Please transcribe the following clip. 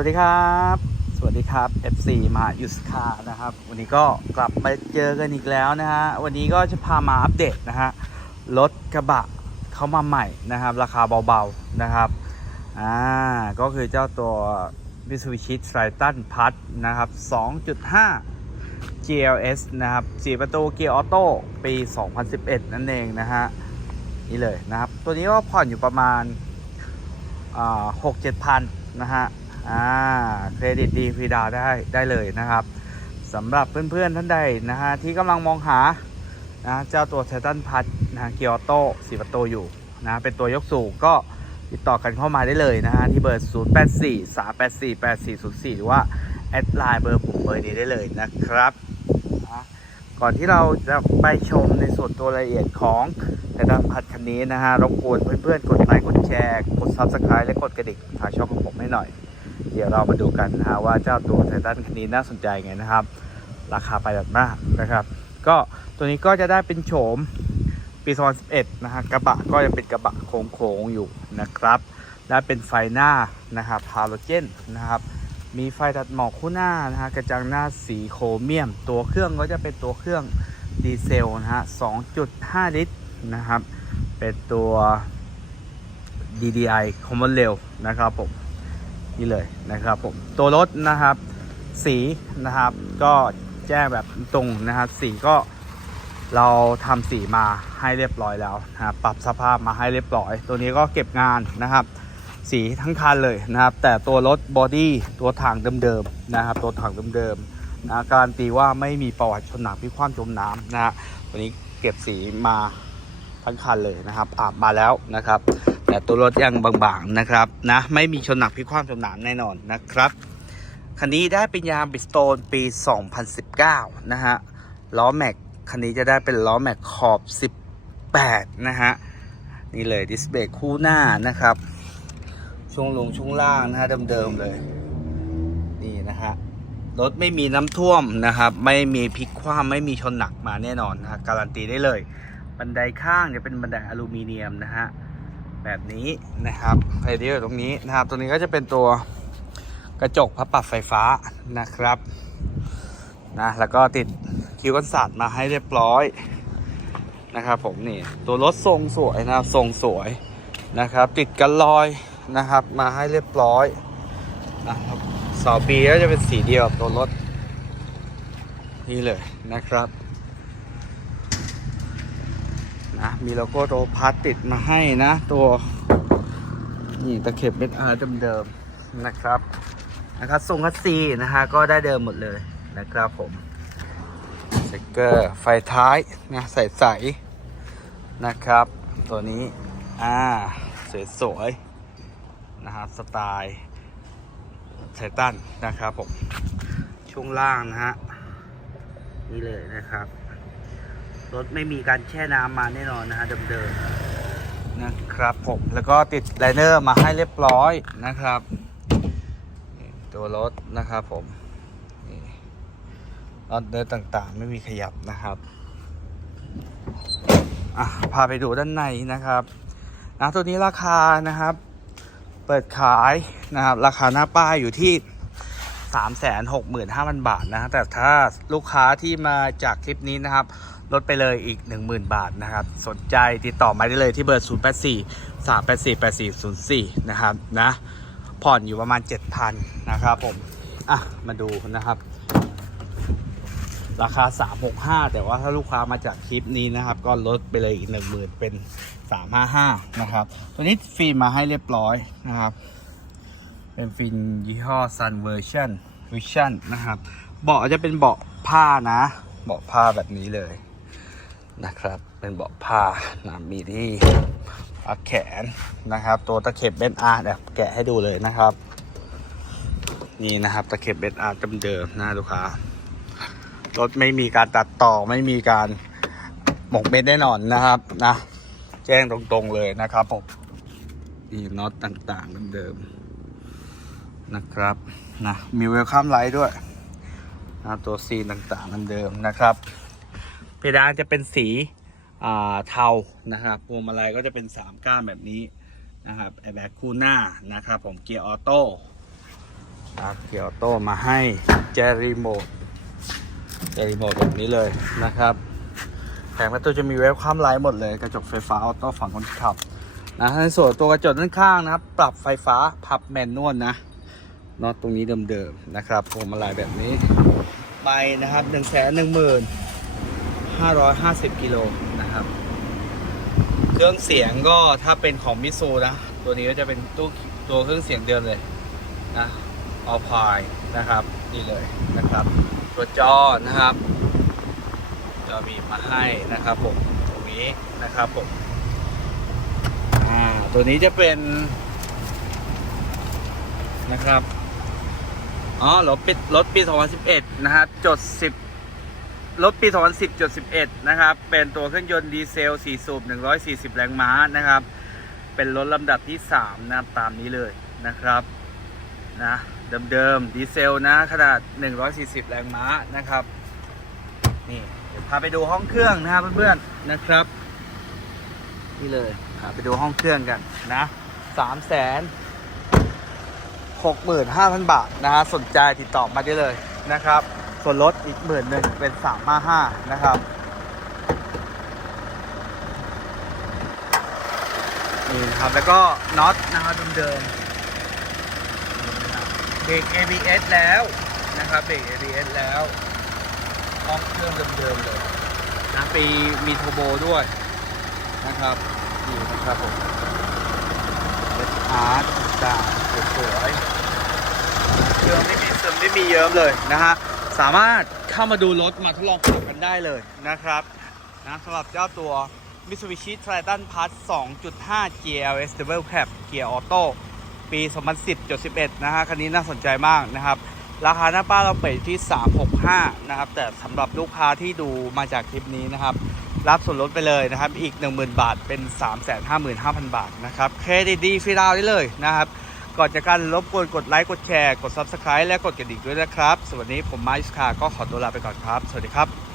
วัสดีครับ สวัสดีครับ FC มายุสคานะครับ วันนี้ก็กลับมาเจอกันอีกแล้วนะฮะ วันนี้ก็จะพามาอัปเดตนะฮะ รถกระบะเข้ามาใหม่นะครับ ราคาเบาๆนะครับ อ่า ก็คือเจ้าตัว Mitsubishi Triton Plus นะครับ 2.5 GLS นะครับ 4 ประตูเกียร์ออโต้ปี 2011 นั่นเองนะฮะ นี่เลยนะครับ ตัวนี้ก็ผ่อนอยู่ประมาณหกเจ็ดพันนะฮะ อ่าเครดิตดีฟรีดาวได้ได้เลยนะครับสำหรับเพื่อนๆท่านใดนะฮะที่กำลังมองหานะเจ้าตัวไททันพัทนะเกียร์โต้สีประตูอยู่นะเป็นตัวยกสูงก็ติดต่อกันเข้ามาได้เลยนะฮะที่เบอร์ 0 8 4 3 8 4 8 4 0 4 หรือว่า แอดไลน์เบอร์ผมเบอร์นี้ได้เลยนะครับนะก่อนที่เราจะไปชมในส่วนตัวรายละเอียดของแต่ดังพัดคันนี้นะฮะรบกวนเพื่อนๆ กดไลค์กดแชร์ กด Subscribe และกดกระดิ่งทางช่องของผมให้หน่อย เดี๋ยวเรามาดูกันนะฮะว่าเจ้าตัวไททันคันนี้น่าสนใจไงนะครับ ราคาไปแบบมากนะครับ ก็ตัวนี้ก็จะได้เป็นโฉมปี 2011 นะฮะกระบะก็ยังเป็นกระบะโค้งๆอยู่นะครับและเป็นไฟหน้านะครับฮาโลเจนนะครับมีไฟตัดหมอกคู่หน้านะฮะกระจังหน้าสีโครเมียม ตัวเครื่องก็จะเป็นตัวเครื่องดีเซลนะฮะ 2.5 ลิตรนะครับ เป็นตัว DDI Common Rail นะครับผม นี่เลยนะครับผมตัวรถนะครับ สีนะครับ ก็แจ้งแบบตรงนะครับ สีก็เราทำสีมาให้เรียบร้อยแล้วนะครับปรับสภาพมาให้เรียบร้อย ตัวนี้ก็เก็บงานนะครับ สีทั้งคันเลยนะครับ แต่ตัวรถบอดี้ตัวถังเดิมๆนะครับ ตัวถังเดิมๆนะการันตีว่าไม่มีประวัติชนหนักพิความจมน้ำนะฮะวันนี้เก็บสีมาทั้งคันเลยนะครับอาบมาแล้วนะครับ แต่ตัวรถยังบางๆนะครับนะไม่มีชนหนักพิความจมน้ำแน่นอนนะครับคันนี้ได้เป็นยางบิสโตนปี 2019 นะฮะล้อแม็กคันนี้จะได้เป็นล้อแม็กขอบ 18 นะฮะนี่เลยดิสเบรกคู่หน้านะครับช่วงลงช่วงล่างนะฮะเดิมๆเลย นี่นะฮะรถไม่มีน้ำท่วมนะครับ ไม่มีพลิกคว่ำไม่มีชนหนักมาแน่นอนนะฮะการันตีได้เลย บันไดข้างจะเป็นบันไดอลูมิเนียมนะฮะ แบบนี้นะครับไฟเดียตรงนี้นะครับตัวนี้ก็จะเป็นตัวกระจกพับปรับไฟฟ้านะครับนะแล้วก็ติดคิวกันศาสตร์มาให้เรียบร้อยนะครับผมนี่ตัวรถทรงสวยนะครับทรงสวยนะครับ ติดกันลอยนะครับ มาให้เรียบร้อยนะครับเสาปีก็จะเป็นสีเดียวกับตัวรถนี่เลยนะครับ นะมีโลโก้โตพาร์ตติดมาให้นะ ตัวนี่ตะเข็บเป็นอาร์เดิมๆนะครับนะครับทรงคัสซีนะฮะก็ได้เดิมหมดเลยนะครับผมสติกเกอร์ไฟท้ายนะใสๆนะครับ ตัวนี้อ่าสวยๆนะครับสไตล์ไททันนะครับผมช่วงล่างนะฮะนี่เลยนะครับ รถไม่มีการแช่น้ำมาแน่นอนนะฮะเดิมๆนะครับผมแล้วก็ติดไลเนอร์มาให้เรียบร้อยนะครับ ตัวรถนะครับผมนี่รถเดินต่างๆ ไม่มีขยับนะครับอะพาไปดูด้านในนะครับนะตัวนี้ราคานะครับ เปิดขายนะครับ ราคาหน้าป้ายอยู่ที่ 365,000 บาทนะแต่ถ้าลูกค้าที่มาจากคลิปนี้นะครับ ลดไปเลยอีก 10,000 บาทนะครับ สนใจติดต่อมาได้เลยที่เบอร์ 084 384 8404 นะครับนะผ่อนอยู่ประมาณ 7,000 นะครับผม อะ มาดูนะครับ ราคา 365 แต่ว่าถ้าลูกค้ามาจากคลิปนี้นะครับ ก็ลดไปเลยอีก 10,000 เป็น 355 นะครับ ตัวนี้ฟิล์มมาให้เรียบร้อยนะครับ เป็นฟินยี่ห้อ Sun Version Vision นะครับ เบาะจะเป็นเบาะผ้านะ เบาะผ้าแบบนี้เลยนะครับ เป็นเบาะผ้านะมีที่พักแขนนะครับ ตัวตะเข็บเบนอาร์เดี๋ยวแกะให้ดูเลยนะครับ นี่นะครับตะเข็บเบนอาร์เดิมๆนะลูกค้ารถไม่มีการตัดต่อไม่มีการหมกเม็ดแน่นอนนะครับนะ แจ้งตรงๆเลยนะครับผมนี่น็อตต่างๆเดิมๆ นะครับนะมีเวลคัมไลท์ด้วยนะตัวซีนต่างๆนันเดิมนะครับ เพดานจะเป็นสีเทานะครับพวงมาลัยก็จะเป็น 3 ก้านแบบนี้นะครับไอแบ็คคู่หน้านะครับผมเกียร์ออโต้เกียวโต้มาให้เจรีโมดเจรีโมดแบบนี้เลยนะครับแผงประตูจะมีเวฟข้ามไลท์หมดเลย กระจกไฟฟ้าออโต้ฝั่งคนขับนะในส่วนตัวกระจกด้านข้างนะครับ ปรับไฟฟ้าพับแมนนวลนะ น็อตตรงนี้เดิมๆนะครับพวงมาลัยแบบนี้ไปนะครับหนึ่งแสนหนึ่งหมื่นห้าร้อยห้าสิบกิโลนะครับ เครื่องเสียงก็ถ้าเป็นของมิซูนะ ตัวนี้ก็จะเป็นตู้ตัวเครื่องเสียงเดิมเลยนะออพายนะครับนี่เลยนะครับ ตัวจอนะครับจอมีมาให้นะครับผมตรงนี้นะครับผมอ่าตัวนี้จะเป็นนะครับ อ๋อรถปิดรถปี 2011 นะฮะจด 10 รถปี 2010จด11 นะครับ เป็นตัวเครื่องยนต์ดีเซล 4 สูบ 140 แรงม้านะครับ เป็นรถลำดับที่ 3 นะครับ ตามนี้เลยนะครับ นะ เดิมๆ ดีเซลนะ ขนาด 140 แรงม้านะครับ นี่เดี๋ยวพาไปดูห้องเครื่องนะครับเพื่อนๆ นะครับ นี่เลยพาไปดูห้องเครื่องกันนะ3แสน 65,000 บาทนะฮะสนใจติดต่อมาได้เลยนะครับ ส่วนลดอีกหมื่นหนึ่งเป็นสามมาห้านะครับนี่นะครับแล้วก็น็อตนะครับเดิมๆเบรก ABS แล้วนะครับเบรก ABS แล้วห้องเครื่องเดิมๆเลยนะปีมีโทโบด้วยนะครับนี่นะครับผมเอสอาร์ตต่าง สวยเครื่องไม่มีซึมไม่มีเยิ้มเลยนะฮะ สามารถเข้ามาดูรถมาทดลองขับกันได้เลยนะครับนะสำหรับเจ้าตัว Mitsubishi Triton Plus 2.5 GLS Double Cab เกียร์ออโต้ปี 2010.11 นะฮะ คันนี้น่าสนใจมากนะครับ ราคาหน้าป้าเราเปิดที่ 365 นะครับ แต่สำหรับลูกค้าที่ดูมาจากคลิปนี้นะครับ รับส่วนลดไปเลยนะครับ อีก 10,000 บาทเป็น 355,000 บาทนะครับ เครดิตดีฟรีดาวได้เลยนะครับ ก่อนจากการรบกวนกดไลค์กดแชร์กด Subscribe และกดกระดิ่งด้วยนะครับ สวัสดีผมไมค์สคาก็ขอตัวลาไปก่อนครับ สวัสดีครับ